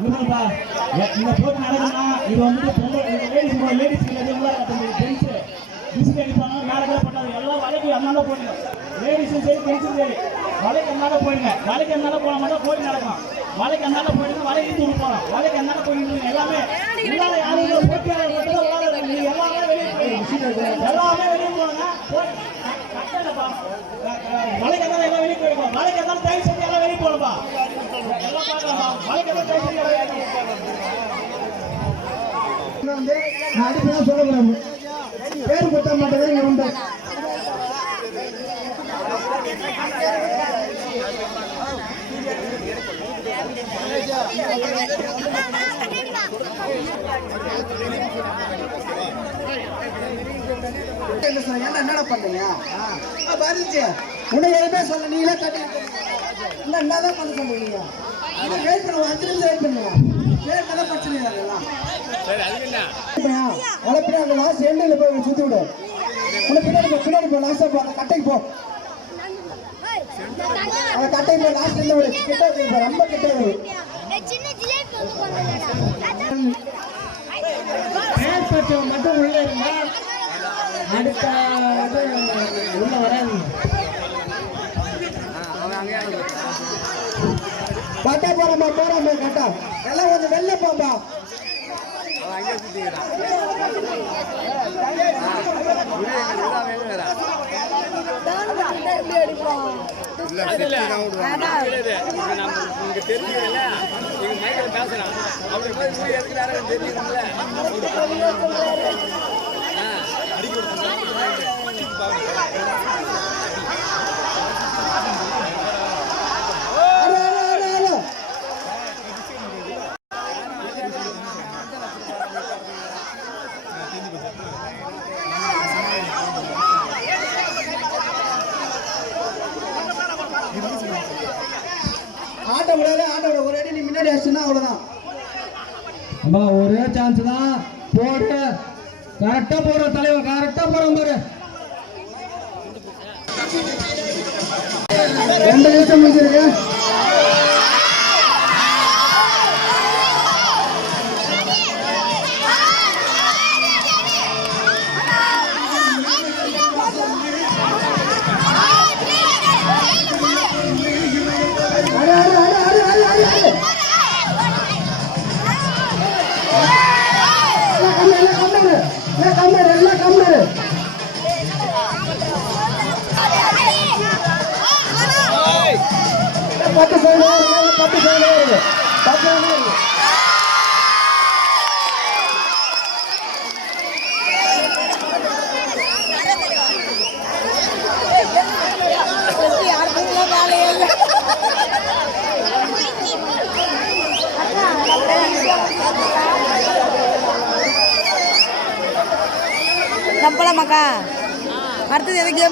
இந்த போட்டி நடக்குதுன்னா இது வந்துட்டு லேடிஸ் விசில் அடிப்பாங்க மேலே கூட பண்ணாது எல்லாம் வலைக்கு அண்ணால போடுங்க லேடிஸும் சரி ஜென்ஸும் சரி வலைக்கு அண்ணால போயிடுங்க வலைக்கு அண்ணால போன மட்டும் போட்டி நடக்கும் வலைக்கு அண்ணால போயிடுங்க வலைக்கு தூக்கி போகலாம் வலைக்கு அண்ணால போயிடுங்க எல்லாமே உள்ளால யாரும் போட்டியாளர் மட்டும் தான் எல்லாமே வெளியே போயிடுங்க எல்லாமே வெளியே போனாங்க வலைக்கு அண்ணால எல்லாம் வெளியே போயிடுவோம் வலைக்கு அண்ணால தயவு செஞ்சு எல்லாம் வெளியே போகணும்பா எல்லாம் பார்க்கலாமா வலைக்கு அண்ணால தயவு செஞ்சு வந்து நான் அடிப்பதான் சொல்லக்கூடாது பேர் கொடுத்தா மட்டும்தான் இங்க உண்டு என்னடா பண்றீங்க உன்னை எதுவுமே சொல்ல நீங்களே கட்டி என்னதான் பண்ண சொல்றீங்க வெயிட் பண்ணுவோம் 5 நிமிஷம் வெயிட் பண்ணுவோம் பிரச்சனை அந்த லாஸ்ட் எண்ணில் போய் சுத்தி விடு உனக்கு பின்னாடி போ லாஸ்டா போ அந்த கட்டைக்கு போ அந்த கட்டைக்கு போ லாஸ்ட் எண்ணில் விடு கிட்ட வைக்க ரொம்ப கிட்ட வை மட்டும் உள்ள இருந்தா அடுத்த உள்ள வராது கட்டா போறோமா கட்டா எல்லாம் கொஞ்சம் வெளில போம்பா ஆட்ட முடியாது ஆட்டோட ஒரு அடி நீ முன்னாடி அடிச்சுன்னா அவ்வளவுதான் அம்மா ஒரே சான்ஸ் தான் போடு கரெக்டா போற தலைவன் கரெக்டா போறோம் பாரு 2 நிமிஷம் முடிஞ்சிருக்கு நம்பலாமாக்கா அடுத்தது எதுக்கு